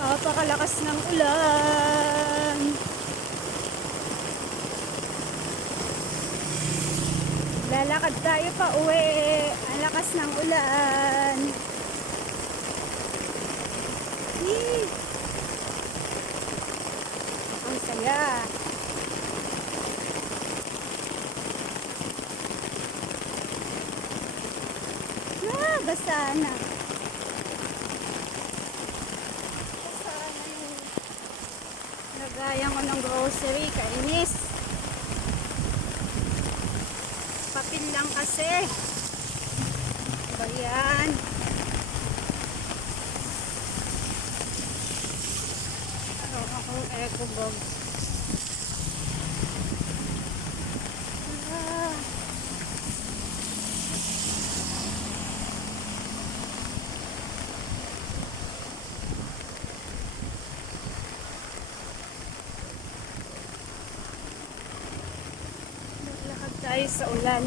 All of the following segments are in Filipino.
Napakalakas ng ulan. Lalakad tayo pa uwi. Ang lakas ng ulan. Yee! Ang saya. Ah, basta na. Basta na yung lagayan ko ng grocery. Kainis. Papel lang kasi. Ba yan? Ano akong eco bag. Ah. Naglakad tayo sa ulan.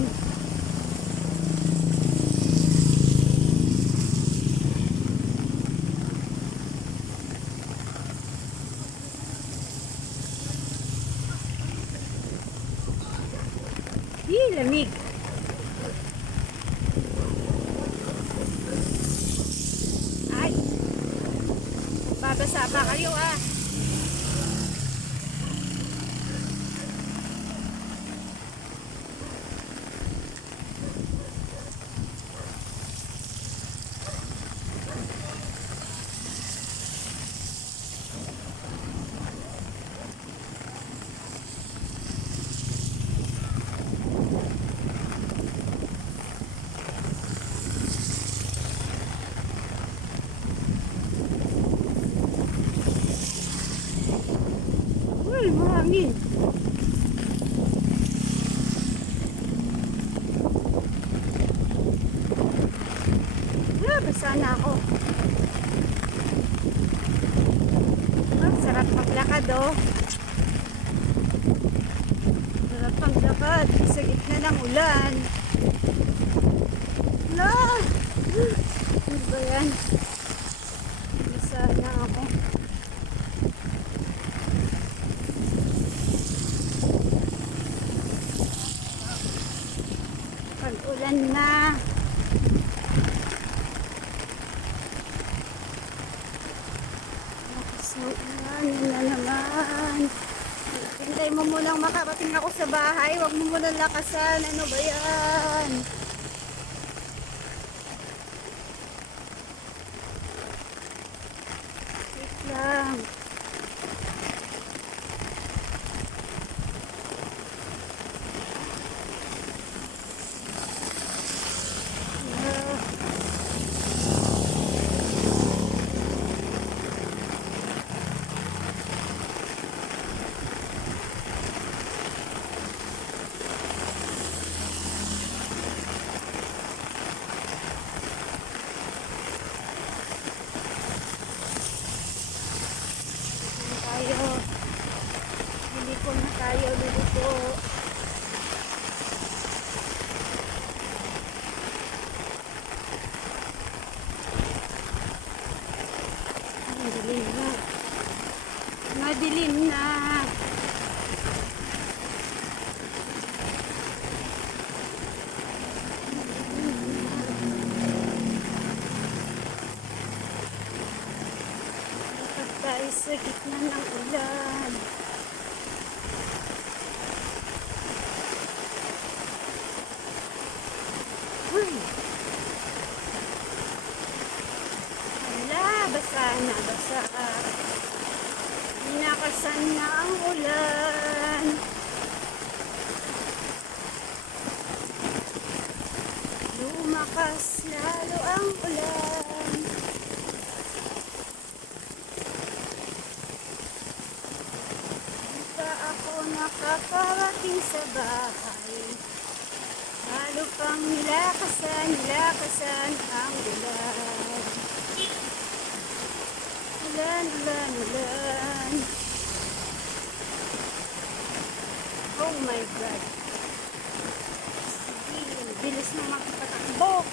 Hi, lamig. Ay. Babasa pa kayo ah. Uy, mahangin. Ah, basa na ako. Ah, sarap maglakad oh. Sarap maglakad sa gitna ng ulan. La! Ano ba yan? Basa na ako. Pag-ulan na. Lakas ng ulan, yun na naman. Hintay mo munang makarating ako sa bahay. Huwag mo munang lakasan. Ano ba yan? Wait lang. Ah. Hindi tayo. Hindi po na luluto. Madilim na. Madilim na. Tayo sa gitna ng ulan. Uy! Wala, basa na, basa. Inakasan na ang ulan. Lumakas lalo ang ulan. Di pa ako nakakarating sa bahay. Lalo pang nilakasan, nilakasan ang ulan. Ulan, ulan, ulan. Oh my God. Sige, bilis na makapatakbo.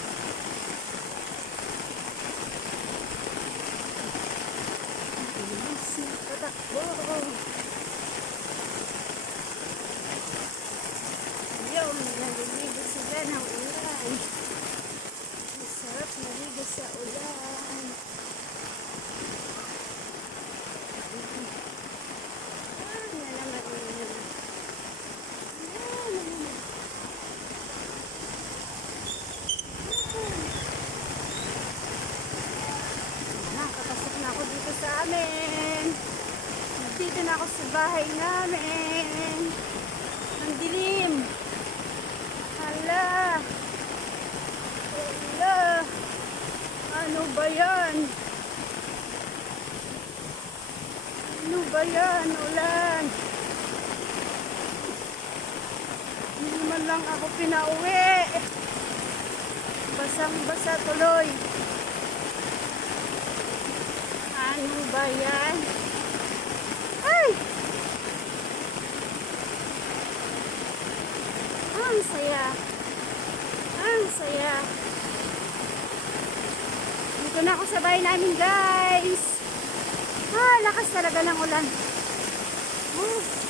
dito sa ulan. Ah, na naman na naman. Nakapasok na dito sa amin. Dito na ako sa bahay namin. Ano ba yan? Ulan. Hindi man lang ako pinauwi. Basang-basa tuloy. Ano ba yan? Ay! Ang saya. Ang saya. Dito na ako sa bahay namin guys. Ah, lakas talaga ng ulan. Oh.